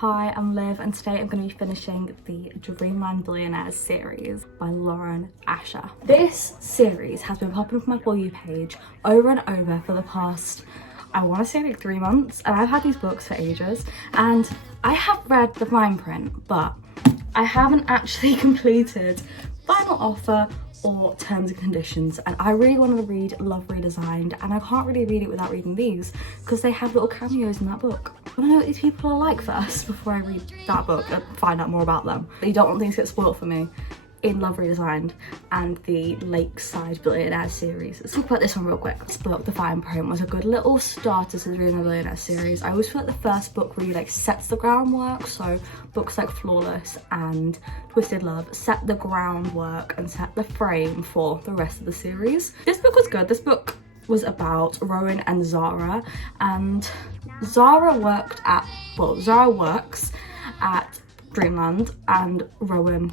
Hi, I'm Liv and today I'm going to be finishing the Dreamland Billionaires series by Lauren Asher. This series has been popping up on my For You page over and over for the past, I want to say like 3 months, and I've had these books for ages and I have read the fine print but I haven't actually completed Final Offer or Terms and Conditions, and I really wanted to read Love Redesigned and I can't really read it without reading these because they have little cameos in that book. I want to know what these people are like first before I read that book and find out more about them. But you don't want things to get spoiled for me in Love Redesigned and the Lakeside Billionaires series. Let's talk about this one real quick. This book, The Fine Print, was a good little starter to the Dreamland Billionaires series. I always feel like the first book really like sets the groundwork, so books like Flawless and Twisted Love set the groundwork and set the frame for the rest of the series. This book was good. This book was about Rowan and Zara, and Zara works at Dreamland and Rowan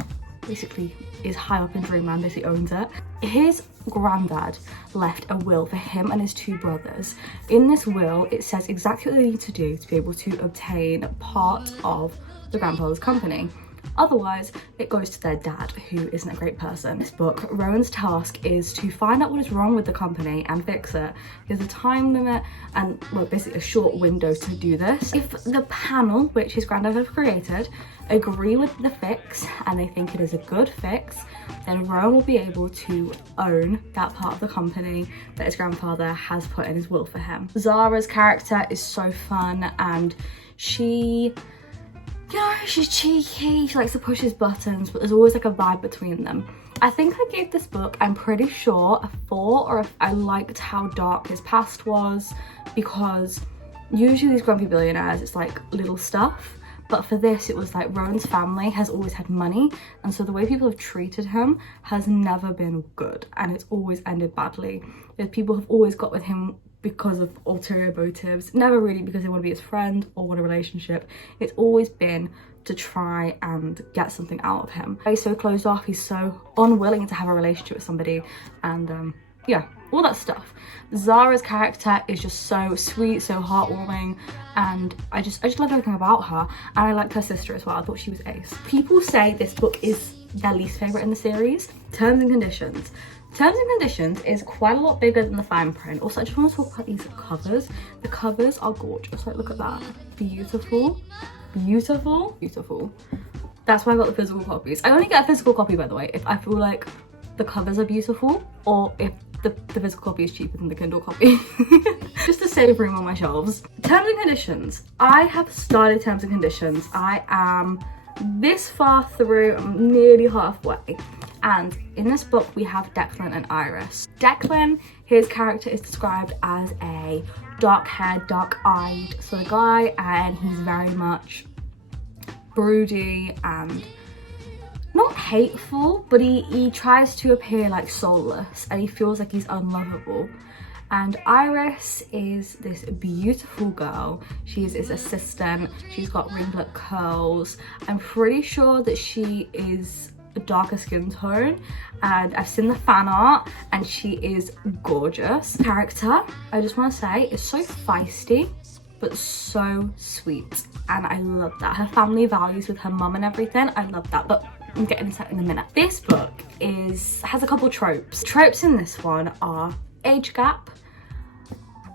basically is high up in Dreamland, basically owns it. His granddad left a will for him and his 2 brothers. In this will, it says exactly what they need to do to be able to obtain part of the grandfather's company. Otherwise, it goes to their dad, who isn't a great person. In this book, Rowan's task is to find out what is wrong with the company and fix it. There's a time limit and, well, basically a short window to do this. If the panel, which his granddad has created, agree with the fix and they think it is a good fix, then Rowan will be able to own that part of the company that his grandfather has put in his will for him. Zara's character is so fun and she's cheeky, she likes to push his buttons, but there's always like a vibe between them. I think I gave this book, I'm pretty sure, a 4, or I liked how dark his past was, because usually these grumpy billionaires, it's like little stuff. But for this, it was like Rowan's family has always had money, and so the way people have treated him has never been good, and it's always ended badly. People have always got with him because of ulterior motives, never really because they want to be his friend or want a relationship. It's always been to try and get something out of him. He's so closed off, he's so unwilling to have a relationship with somebody, and yeah, all that stuff. Zara's character is just so sweet, so heartwarming, and I just love everything about her, and I liked her sister as well. I thought she was ace. People say this book is their least favourite in the series. Terms and Conditions. Terms and Conditions is quite a lot bigger than the fine print. Also, I just want to talk about these covers. The covers are gorgeous. Like, look at that. Beautiful. Beautiful. Beautiful. That's why I got the physical copies. I only get a physical copy, by the way, if I feel like the covers are beautiful, or if the physical copy is cheaper than the Kindle copy. Just to save room on my shelves. Terms and Conditions. I have started Terms and Conditions. I am this far through, I'm nearly halfway. And in this book, we have Declan and Iris. Declan, his character is described as a dark-haired, dark-eyed sort of guy, and he's very much broody and not hateful, but he tries to appear like soulless, and he feels like he's unlovable. And Iris is this beautiful girl. She's his assistant. She's got ringlet curls. I'm pretty sure that she is a darker skin tone, and I've seen the fan art and she is gorgeous. Character, I just want to say, is so feisty but so sweet, and I love that. Her family values with her mum and everything, I love that, but I'm getting into that in a minute. This book has a couple tropes. Tropes in this one are age gap,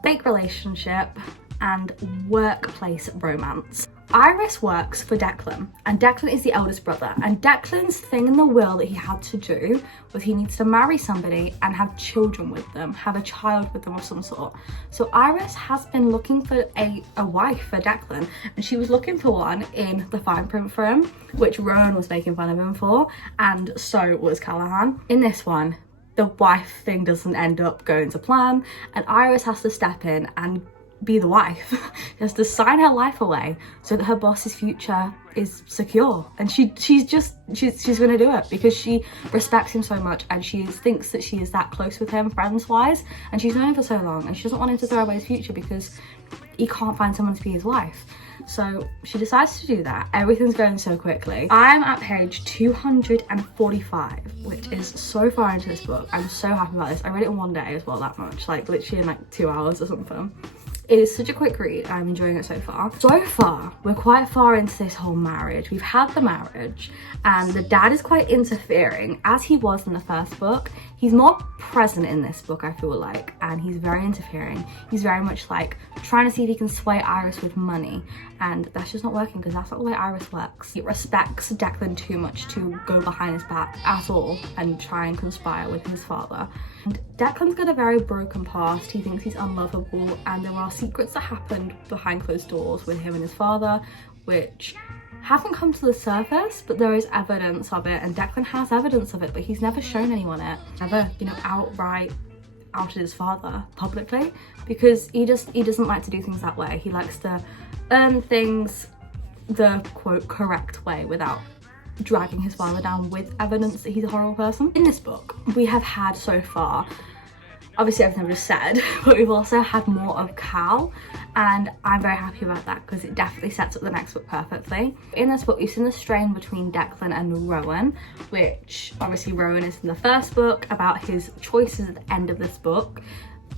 fake relationship, and workplace romance. Iris works for Declan, and Declan is the eldest brother, and Declan's thing in the will that he had to do was he needs to marry somebody and have children with them, have a child with them of some sort. So Iris has been looking for a wife for Declan, and she was looking for one in the fine print for him, which Rowan was making fun of him for, and so was Callahan. In this one, the wife thing doesn't end up going to plan, and Iris has to step in and be the wife. She has to sign her life away so that her boss's future is secure, and she's gonna do it because she respects him so much, and she thinks that she is that close with him friends wise, and she's known him for so long, and she doesn't want him to throw away his future because he can't find someone to be his wife. So she decides to do that. Everything's going so quickly. I'm at page 245, which is so far into this book. I'm so happy about this. I read it in one day as well, that much, like literally in like 2 hours or something. It is such a quick read. I'm enjoying it so far. So far, we're quite far into this whole marriage. We've had the marriage and the dad is quite interfering, as he was in the first book. He's more present in this book, I feel like, and he's very interfering. He's very much like trying to see if he can sway Iris with money, and that's just not working because that's not the way Iris works. He respects Declan too much to go behind his back at all and try and conspire with his father. And Declan's got a very broken past. He thinks he's unlovable, and there are secrets that happened behind closed doors with him and his father, which haven't come to the surface, but there is evidence of it, and Declan has evidence of it, but he's never shown anyone it. Never, you know, outright outed his father publicly, because he doesn't like to do things that way. He likes to earn things the quote correct way without dragging his father down with evidence that he's a horrible person. In this book, we have had so far, obviously everything I've just said, but we've also had more of Cal, and I'm very happy about that because it definitely sets up the next book perfectly. In this book, you've seen the strain between Declan and Rowan, which obviously Rowan is in the first book about his choices at the end of this book.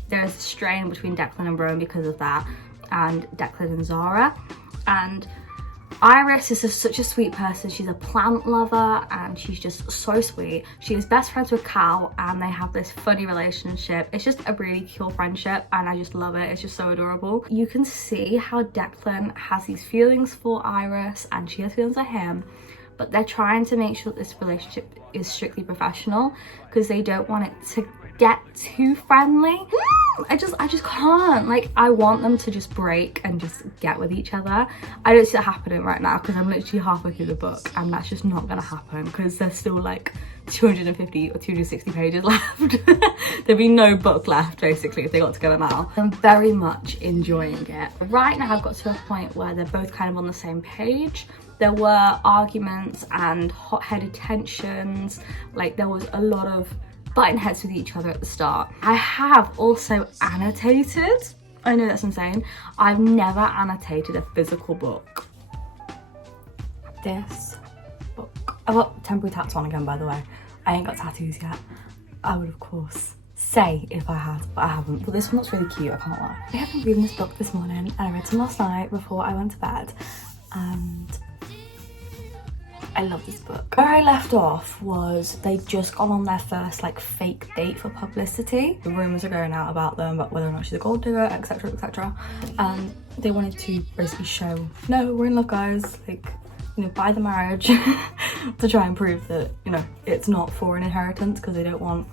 There's a strain between Declan and Rowan because of that, and Declan and Zara. And Iris is just such a sweet person. She's a plant lover and she's just so sweet. She is best friends with Cal and they have this funny relationship. It's just a really cool friendship and I just love it. It's just so adorable. You can see how Declan has these feelings for Iris and she has feelings for him, but they're trying to make sure that this relationship is strictly professional because they don't want it to get too friendly. I just can't. Like, I want them to just break and just get with each other. I don't see that happening right now because I'm literally halfway through the book and that's just not gonna happen because there's still like 250 or 260 pages left. There'd be no book left basically if they got together now. I'm very much enjoying it. Right now I've got to a point where they're both kind of on the same page. There were arguments and hot-headed tensions. Like, there was a lot of butting heads with each other at the start. I have also annotated. I know that's insane. I've never annotated a physical book. This book. I've got temporary tats on again, by the way. I ain't got tattoos yet. I would, of course, say if I had, but I haven't. But this one looks really cute, I can't lie. I have been reading this book this morning and I read it last night before I went to bed. And I love this book. Where I left off was they'd just gone on their first like fake date for publicity. The rumours are going out about them, about whether or not she's a gold digger, etc, etc. And they wanted to basically show, no, we're in love guys, like, you know, by the marriage to try and prove that, you know, it's not for an inheritance because they don't want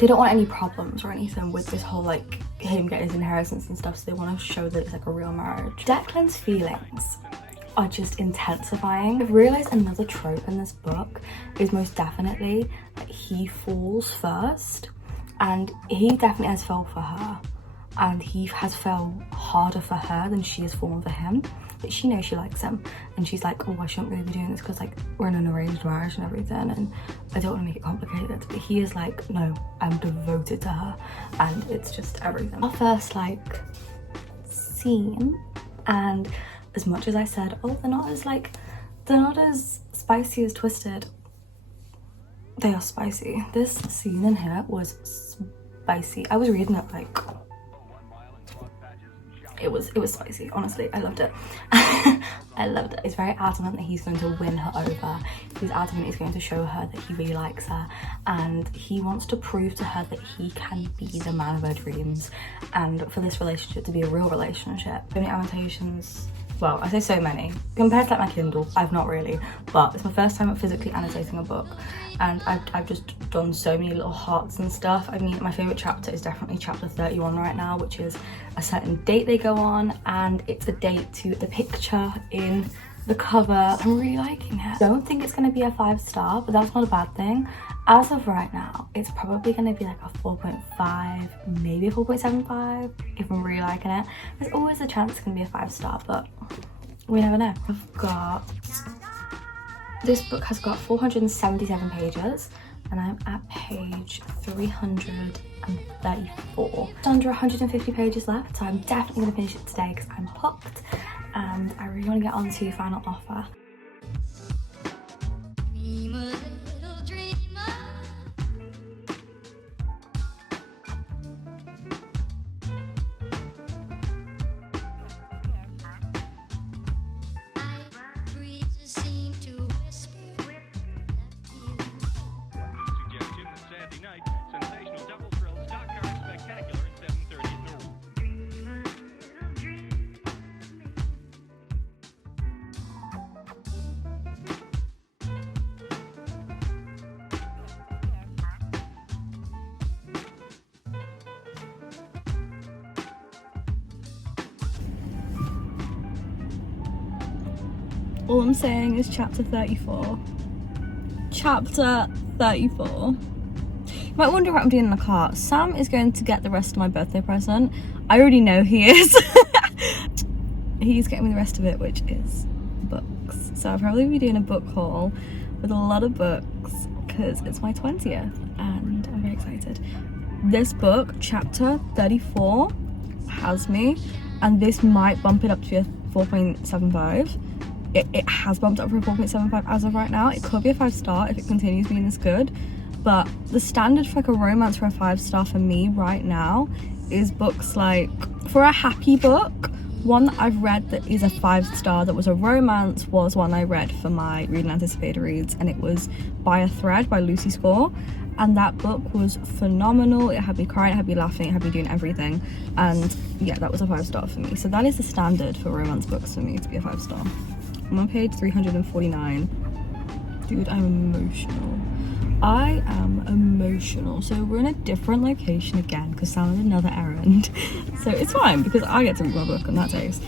any problems or anything with this whole like him getting his inheritance and stuff, so they want to show that it's like a real marriage. Declan's feelings are just intensifying. I've realised another trope in this book is most definitely that he falls first, and he definitely has fell for her and he has fell harder for her than she has fallen for him. But she knows she likes him and she's like, oh, I shouldn't really be doing this because like we're in an arranged marriage and everything and I don't want to make it complicated. But he is like, no, I'm devoted to her and it's just everything. Our first like scene, and as much as I said, oh, they're not as spicy as Twisted, they are spicy. This scene in here was spicy. I was reading it like, it was spicy, honestly. I loved it. I loved it. He's very adamant that he's going to win her over. He's adamant he's going to show her that he really likes her, and he wants to prove to her that he can be the man of her dreams and for this relationship to be a real relationship. So many annotations. Well, I say so many. Compared to like my Kindle, I've not really, but it's my first time physically annotating a book and I've just done so many little hearts and stuff. I mean, my favourite chapter is definitely chapter 31 right now, which is a certain date they go on and it's a date to the picture in the cover. I'm really liking it. I don't think it's going to be a 5-star, but that's not a bad thing. As of right now, it's probably going to be like a 4.5, maybe a 4.75 if I'm really liking it. There's always a chance it's going to be a 5-star, but we never know. This book has got 477 pages and I'm at page 334. It's under 150 pages left, so I'm definitely going to finish it today because I'm hooked and I really want to get on to final offer. All I'm saying is chapter 34. Chapter 34. You might wonder what I'm doing in the car. Sam is going to get the rest of my birthday present. I already know he is. He's getting me the rest of it, which is books. So I'll probably be doing a book haul with a lot of books because it's my 20th and I'm very excited. This book, chapter 34, has me, and this might bump it up to a 4.75. It has bumped up for a 4.75 as of right now. It could be a 5-star if it continues being this good, but the standard for like a romance for a 5-star for me right now is books like, for a happy book, one that I've read that is a 5-star that was a romance was one I read for my Read and Anticipated Reads, and it was By a Thread by Lucy Score, and that book was phenomenal. It had me crying, it had me laughing, it had me doing everything, and yeah, that was a 5-star for me. So that is the standard for romance books for me to be a 5-star. I'm on page 349. Dude, I'm emotional. I am emotional. So we're in a different location again because Sam had another errand. So it's fine because I get to read my book on that days.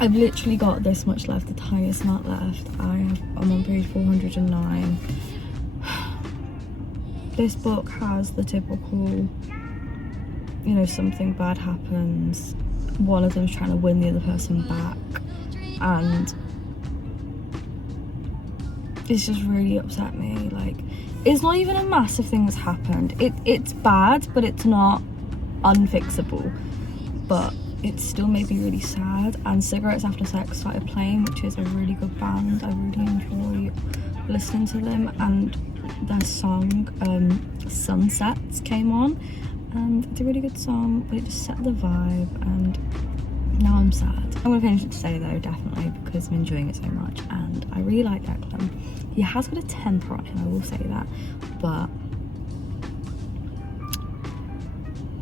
I've literally got this much left, the tiniest amount left. I'm on page 409. This book has the typical, you know, something bad happens, one of them's trying to win the other person back, and it's just really upset me. Like, it's not even a massive thing that's happened. It's bad, but it's not unfixable, but it still made me really sad. And Cigarettes After Sex started playing, which is a really good band. I really enjoy listening to them, and their song Sunsets came on, and it's a really good song, but it just set the vibe, and now I'm sad. I'm gonna finish it today though, definitely, because I'm enjoying it so much, and I really like Declan. He has got a temper on him, I will say that, but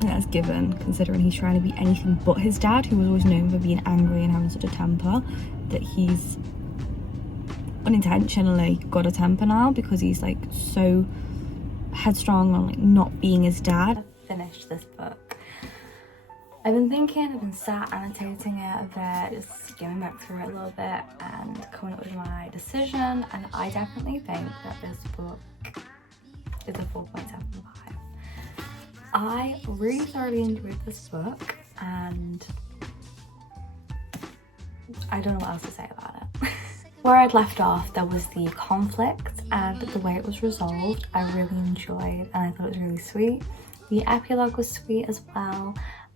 that's given, considering he's trying to be anything but his dad, who was always known for being angry and having such a temper, that he's unintentionally got a temper now because he's like so headstrong on like not being his dad. I've finished this book. I've been thinking, I've been sat annotating it a bit, just going back through it a little bit and coming up with my decision, and I definitely think that this book is a 4.75. I really thoroughly enjoyed this book, and I don't know what else to say about it. Where I'd left off, there was the conflict, and the way it was resolved I really enjoyed, and I thought it was really sweet. The epilogue was sweet as well,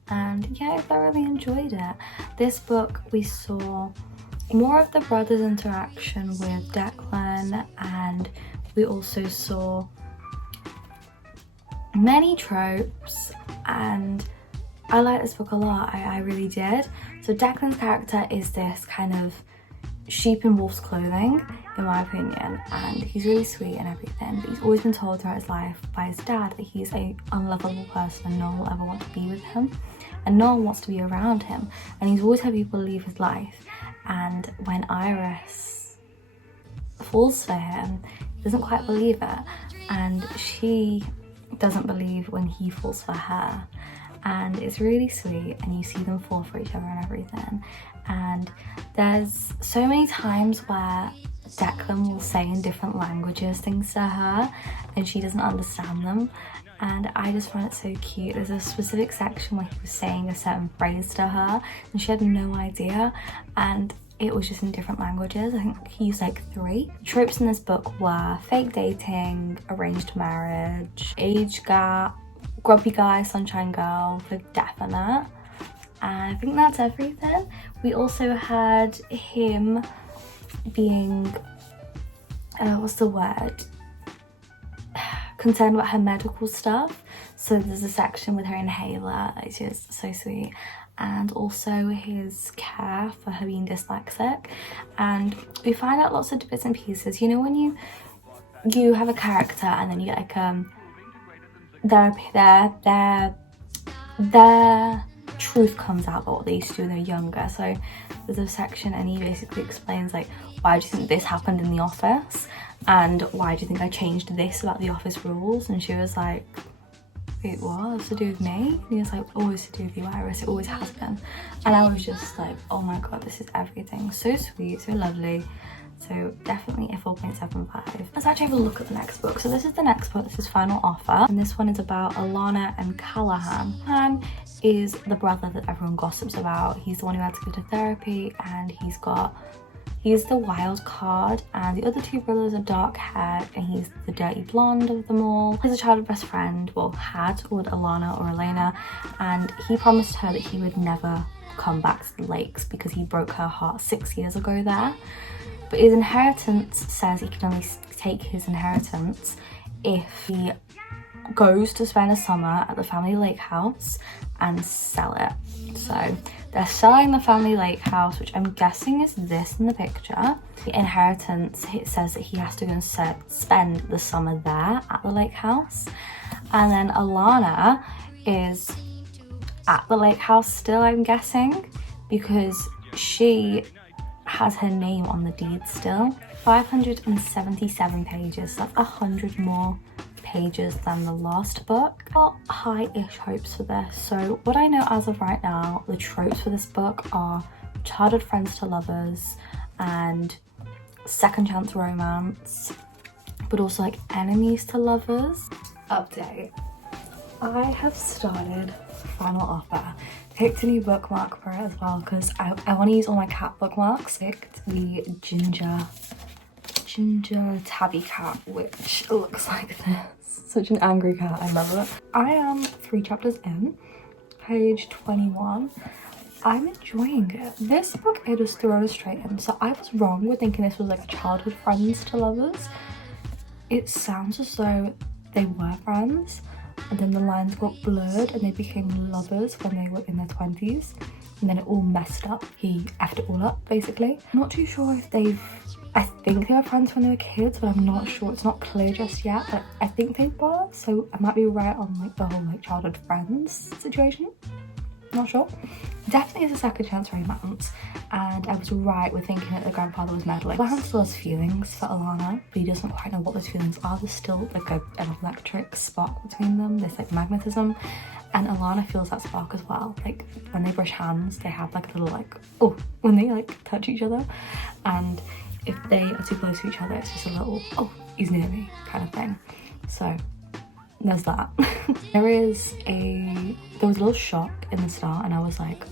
and yeah, I thoroughly enjoyed it. This book, we saw more of the brothers' interaction with Declan, and we also saw many tropes, and I like this book a lot. I really did. So Declan's character is this kind of sheep in wolf's clothing, in my opinion, and he's really sweet and everything, but he's always been told throughout his life by his dad that he's a unlovable person and no one will ever want to be with him, and no one wants to be around him, and he's always had people leave his life. And when Iris falls for him, he doesn't quite believe it, and she doesn't believe when he falls for her, and it's really sweet, and you see them fall for each other and everything. And there's so many times where Declan will say in different languages things to her and she doesn't understand them, and I just find it so cute. There's a specific section where he was saying a certain phrase to her and she had no idea, and it was just in different languages. I think he used like 3. Tropes in this book were fake dating, arranged marriage, age gap, grumpy guy, sunshine girl, for definite. And I think that's everything. We also had him being, what's the word? Concerned about her medical stuff. So there's a section with her inhaler, which is so sweet. And also his care for her being dyslexic. And we find out lots of bits and pieces. You know when you have a character and then you get like their truth comes out about what they used to do when they were younger. So there's a section and he basically explains like, why do you think this happened in the office, and why do you think I changed this about the office rules? And she was like, wait, what? It's to do with me? And he was like, always to do with you, Iris, it always has been. And I was just like, oh my god, this is everything. So sweet, so lovely, So definitely a 4.75. Let's actually have a look at the next book. So this is the next book. This is Final Offer. And this one is about Alana and Callahan. Callahan is the brother that everyone gossips about. He's the one who had to go to therapy, and he's the wild card, and the other two brothers are dark haired, and he's the dirty blonde of them all. He's a childhood best friend, well, had with Alana or Elena, and he promised her that he would never come back to the lakes because he broke her heart 6 years ago there. But his inheritance says he can only take his inheritance if he goes to spend a summer at the family lake house and sell it. So they're selling the family lake house, which I'm guessing is this in the picture. The inheritance, it says that he has to go and spend the summer there at the lake house. And then Alana is at the lake house still, I'm guessing, because she has her name on the deed still. 577 pages, that's 100 more pages than the last book. Got high-ish hopes for this. So what I know as of right now, the tropes for this book are childhood friends to lovers and second chance romance, but also like enemies to lovers. Update. I have started Final Offer. Picked a new bookmark for it as well because I want to use all my cat bookmarks. Picked the ginger tabby cat, which looks like this. Such an angry cat, I love it. I am 3 chapters in, page 21. I'm enjoying it. This book, it was thrown straight in, so I was wrong with thinking this was like childhood friends to lovers. It sounds as though they were friends, and then the lines got blurred and they became lovers when they were in their 20s, and then it all messed up. He effed it all up, basically. I'm not too sure if I think they were friends when they were kids, but I'm not sure. It's not clear just yet, but I think they were, so I might be right on like the whole like childhood friends situation. Not sure. Definitely is a second chance romance, and I was right with thinking that the grandfather was meddling. Callahan still has feelings for Alana, but he doesn't quite know what those feelings are. There's still like an electric spark between them. There's like magnetism, and Alana feels that spark as well. Like when they brush hands, they have like a little like, oh, when they like touch each other, and if they are too close to each other, it's just a little, oh, he's near me kind of thing. So there's that. There was a little shock in the start, and I was like,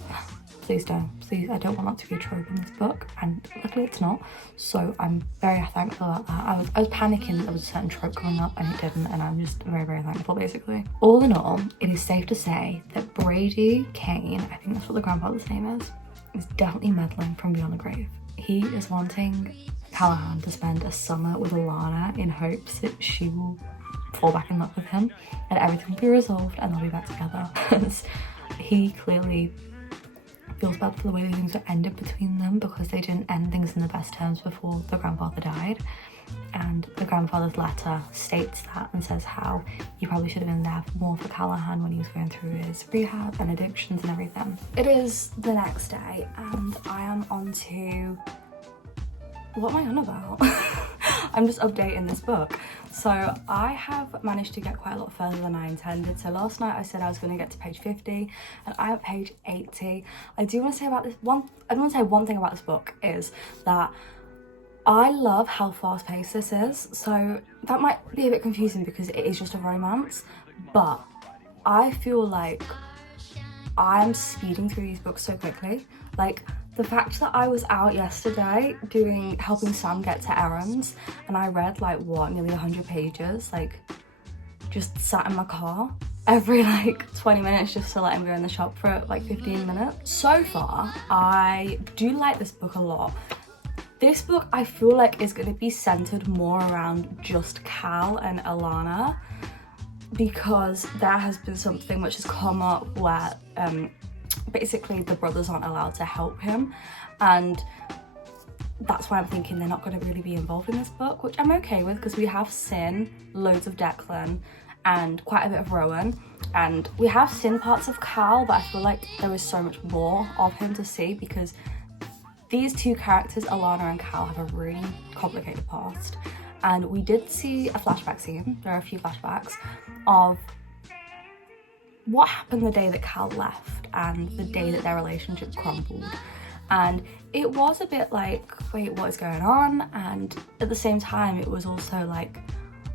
please don't, please, I don't want that to be a trope in this book, and luckily it's not. So I'm very thankful about that. I was panicking that there was a certain trope coming up and it didn't, and I'm just very, very thankful basically. All in all, it is safe to say that Brady Kane, I think that's what the grandfather's name is definitely meddling from beyond the grave. He is wanting Callahan to spend a summer with Alana in hopes that she will fall back in love with him and everything will be resolved and they'll be back together. Because he clearly feels bad for the way things were ended between them, because they didn't end things in the best terms before the grandfather died. And the grandfather's letter states that and says how he probably should have been there more for Callahan when he was going through his rehab and addictions and everything. It is the next day and I am on to... what am I on about? I'm just updating this book. So I have managed to get quite a lot further than I intended. So last night I said I was going to get to page 50 and I'm at page 80. I do want to say about this one, I do want to say one thing about this book is that I love how fast-paced this is. So that might be a bit confusing because it is just a romance, but I feel like I'm speeding through these books so quickly. Like the fact that I was out yesterday helping Sam get to errands, and I read like what, nearly 100 pages, like just sat in my car every like 20 minutes just to let him go in the shop for like 15 minutes. So far, I do like this book a lot. This book I feel like is going to be centered more around just Cal and Alana, because there has been something which has come up where basically the brothers aren't allowed to help him, and that's why I'm thinking they're not going to really be involved in this book, which I'm okay with because we have Sin, loads of Declan, and quite a bit of Rowan, and we have seen parts of Cal, but I feel like there is so much more of him to see because these two characters, Alana and Cal, have a really complicated past. And we did see a flashback scene, there are a few flashbacks, of what happened the day that Cal left and the day that their relationship crumbled. and it was a bit like, wait, what is going on? And at the same time, it was also like,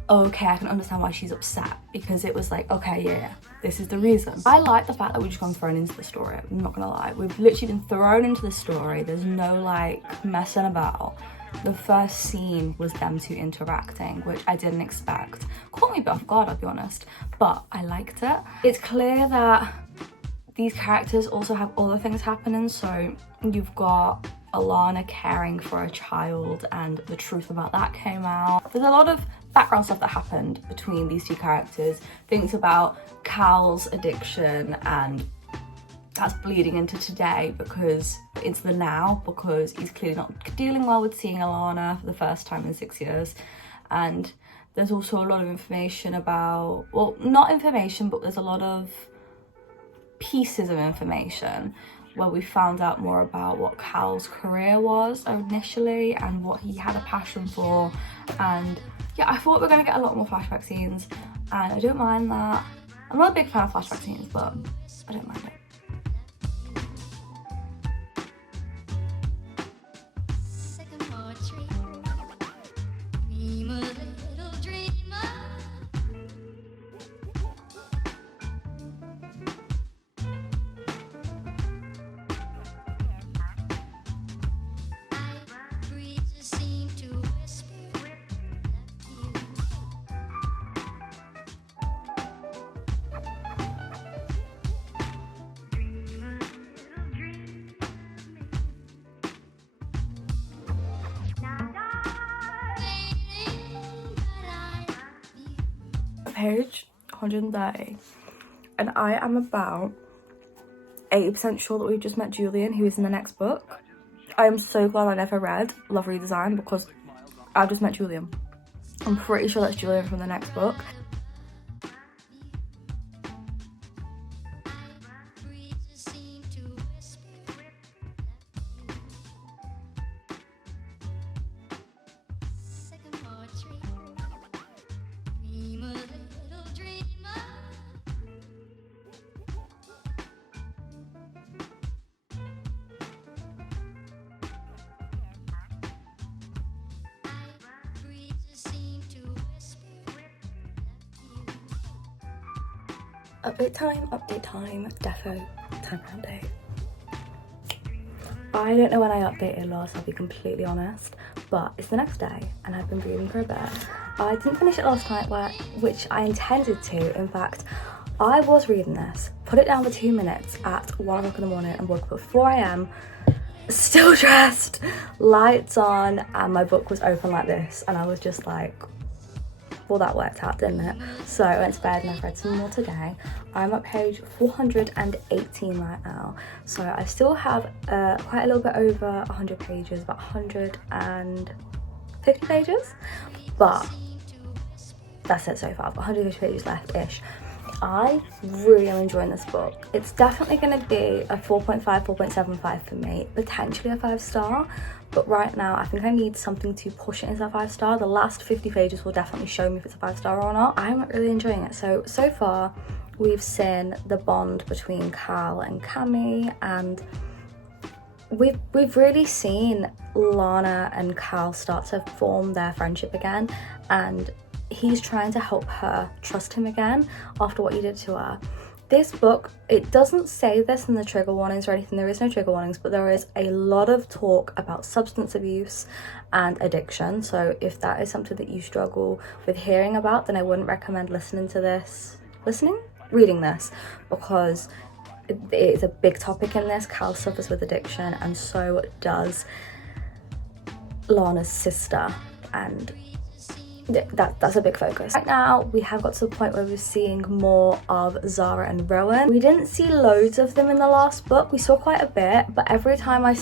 okay, I can understand why she's upset, because it was like, okay, yeah, this is the reason. I like the fact that we've just gone thrown into the story, I'm not gonna lie. We've literally been thrown into the story. There's no like messing about. The first scene was them two interacting, which I didn't expect. Caught me a bit off guard, I'll be honest, but I liked it. It's clear that these characters also have other things happening. So you've got Alana caring for a child, and the truth about that came out. There's a lot of background stuff that happened between these two characters. Things about Cal's addiction, and that's bleeding into today, because it's the now, because he's clearly not dealing well with seeing Alana for the first time in 6 years. And there's also a lot of information about, well, not information, but there's a lot of pieces of information where we found out more about what Cal's career was initially and what he had a passion for. And yeah, I thought we were going to get a lot more flashback scenes, and I don't mind that. I'm not a big fan of flashback scenes, but I don't mind it. Sycamore tree, dream a little dreamer. Breezes seem to whisper you. Page 130, and I am about 80% sure that we've just met Julian, who is in the next book. I am so glad I never read Love Redesign, because I've just met Julian. I'm pretty sure that's Julian from the next book. Breezes seem to whisper Sycamore tree, dream a little dreamer. Breezes seem to whisper Update time, defo time update. I don't know when I updated last, I'll be completely honest, but it's the next day and I've been reading for a bit. I didn't finish it last night, which I intended to. In fact, I was reading this, put it down for 2 minutes at 1 o'clock in the morning and woke up at 4 a.m, still dressed, lights on, and my book was open like this, and I was just like, well, that worked out, didn't it? So I went to bed and I've read some more today. I'm at page 418 right now, so I still have quite a little bit over 100 pages, about 150 pages, but that's it so far. I've got 150 pages left-ish. I really am enjoying this book. It's definitely going to be a 4.5, 4.75 for me, potentially a 5-star, but right now I think I need something to push it into a 5-star. The last 50 pages will definitely show me if it's a 5-star or not. I'm really enjoying it. So far we've seen the bond between Cal and Cammy, and we've really seen Lana and Cal start to form their friendship again, and he's trying to help her trust him again after what he did to her. This book, it doesn't say this in the trigger warnings or anything, there is no trigger warnings, but there is a lot of talk about substance abuse and addiction. So if that is something that you struggle with hearing about, then I wouldn't recommend reading this, because it is a big topic in this. Cal suffers with addiction, and so does Lana's sister, and that's a big focus. Right now we have got to the point where we're seeing more of Zara and Rowan. We didn't see loads of them in the last book. We saw quite a bit, but every time I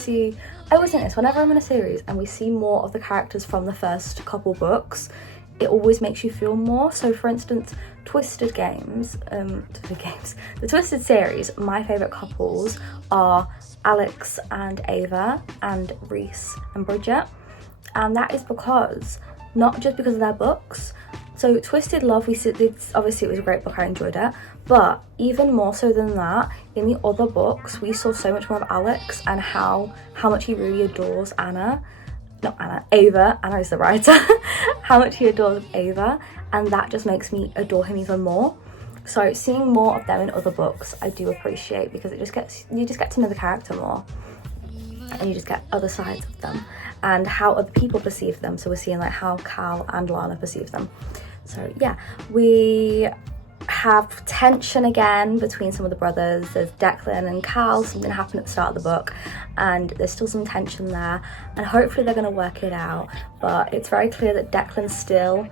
always think this, whenever I'm in a series and we see more of the characters from the first couple books, it always makes you feel more. So for instance, the Twisted series, my favorite couples are Alex and Ava, and Reese and Bridget, and that is because not just because of their books, So Twisted Love, obviously it was a great book, I enjoyed it, but even more so than that, in the other books we saw so much more of Alex and how much he really adores Ava. Anna is the writer. How much he adores Ava, and that just makes me adore him even more. So seeing more of them in other books I do appreciate, because you just get to know the character more, and you just get other sides of them and how other people perceive them. So we're seeing like how Cal and Lana perceive them. So yeah, we have tension again between some of the brothers. There's Declan and Cal. Something happened at the start of the book and there's still some tension there, and hopefully they're going to work it out. But it's very clear that Declan still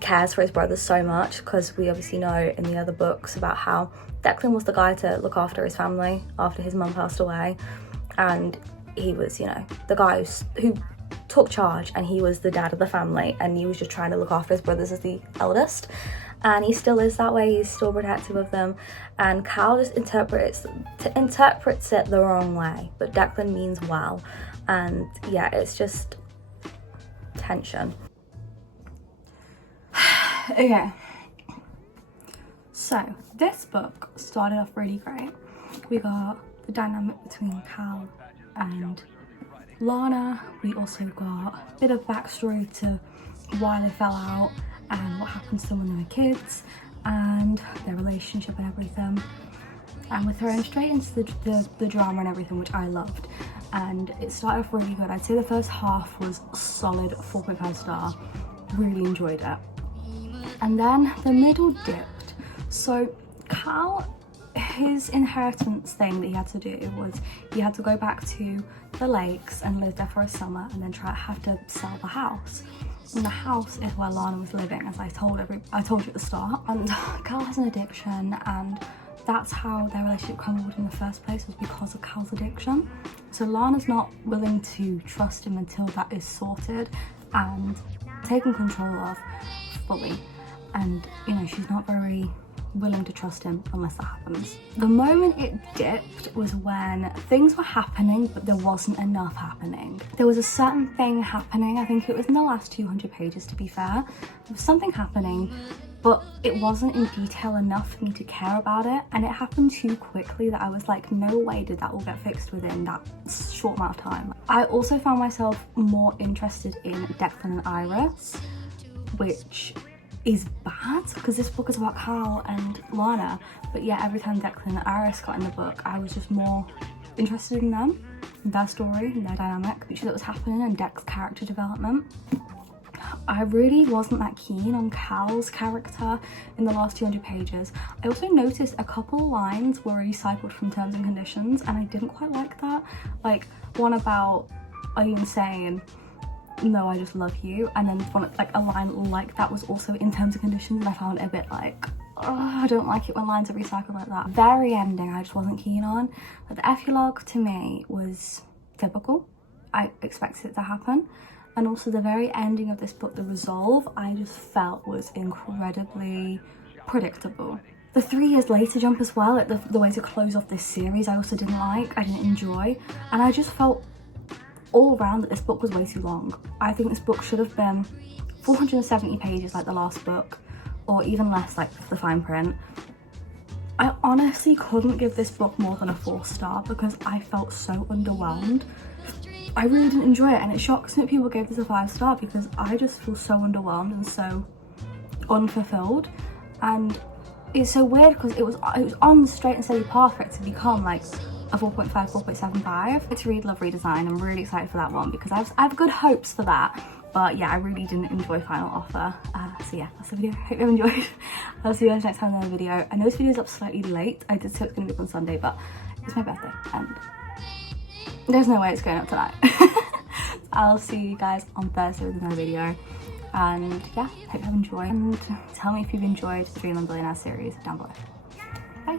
cares for his brothers so much, because we obviously know in the other books about how Declan was the guy to look after his family after his mum passed away, and he was, you know, the guy who took charge, and he was the dad of the family, and he was just trying to look after his brothers as the eldest, and he still is that way. He's still protective of them, and Cal just interprets it the wrong way, but Declan means well. And yeah, it's just tension. Okay, so this book started off really great. We got the dynamic between Cal and Lana. We also got a bit of backstory to why they fell out and what happened to them when they were kids and their relationship and everything. And we're thrown straight into the drama and everything, which I loved. And it started off really good. I'd say the first half was solid 4.5 star. Really enjoyed it. And then the middle dipped. So Cal, his inheritance thing that he had to do was he had to go back to the lakes and live there for a summer, and then have to sell the house. And the house is where Lana was living, as I told you at the start. And Cal has an addiction, and that's how their relationship crumbled in the first place, was because of Cal's addiction. So Lana's not willing to trust him until that is sorted and taken control of fully. And you know, she's not very willing to trust him unless that happens. The moment it dipped was when things were happening, but there wasn't enough happening. There was a certain thing happening, I think it was in the last 200 pages to be fair. There was something happening, but it wasn't in detail enough for me to care about it, and it happened too quickly that I was like, no way did that all get fixed within that short amount of time. I also found myself more interested in Declan and Iris, which is bad because this book is about Cal and Lana, but yeah, every time Declan and Iris got in the book, I was just more interested in them, in their story, in their dynamic, which that was happening, and Dec's character development. I really wasn't that keen on Cal's character in the last 200 pages. I also noticed a couple lines were recycled from Terms and Conditions, and I didn't quite like that. Like one about, are you insane? No, I just love you. And then one, like a line like that was also in Terms and Conditions, and I found it a bit like, oh, I don't like it when lines are recycled like that. Very ending I just wasn't keen on. But the epilogue to me was typical. I expected it to happen. And also the very ending of this book, the resolve, I just felt was incredibly predictable. The 3 years later jump as well, like the way to close off this series, I also didn't like, I didn't enjoy. And I just felt all around that this book was way too long. I think this book should have been 470 pages like the last book, or even less like the fine print. I honestly couldn't give this book more than a 4-star because I felt so underwhelmed. I really didn't enjoy it, and it shocks me that people gave this a 5-star because I just feel so underwhelmed and so unfulfilled. And it's so weird because it was on the straight and steady path for it to become like a 4.5, 4.75. It's Read Love Redesign. I'm really excited for that one because I have good hopes for that. But yeah, I really didn't enjoy Final Offer. So yeah, that's the video. Hope you enjoyed. I'll see you guys next time in another video. I know this video is up slightly late. I did say it's going to be up on Sunday, but it's my birthday and there's no way it's going up tonight. I'll see you guys on Thursday with another video. And yeah, hope you have enjoyed. And tell me if you've enjoyed the Dreamland Billionaires series down below. Bye.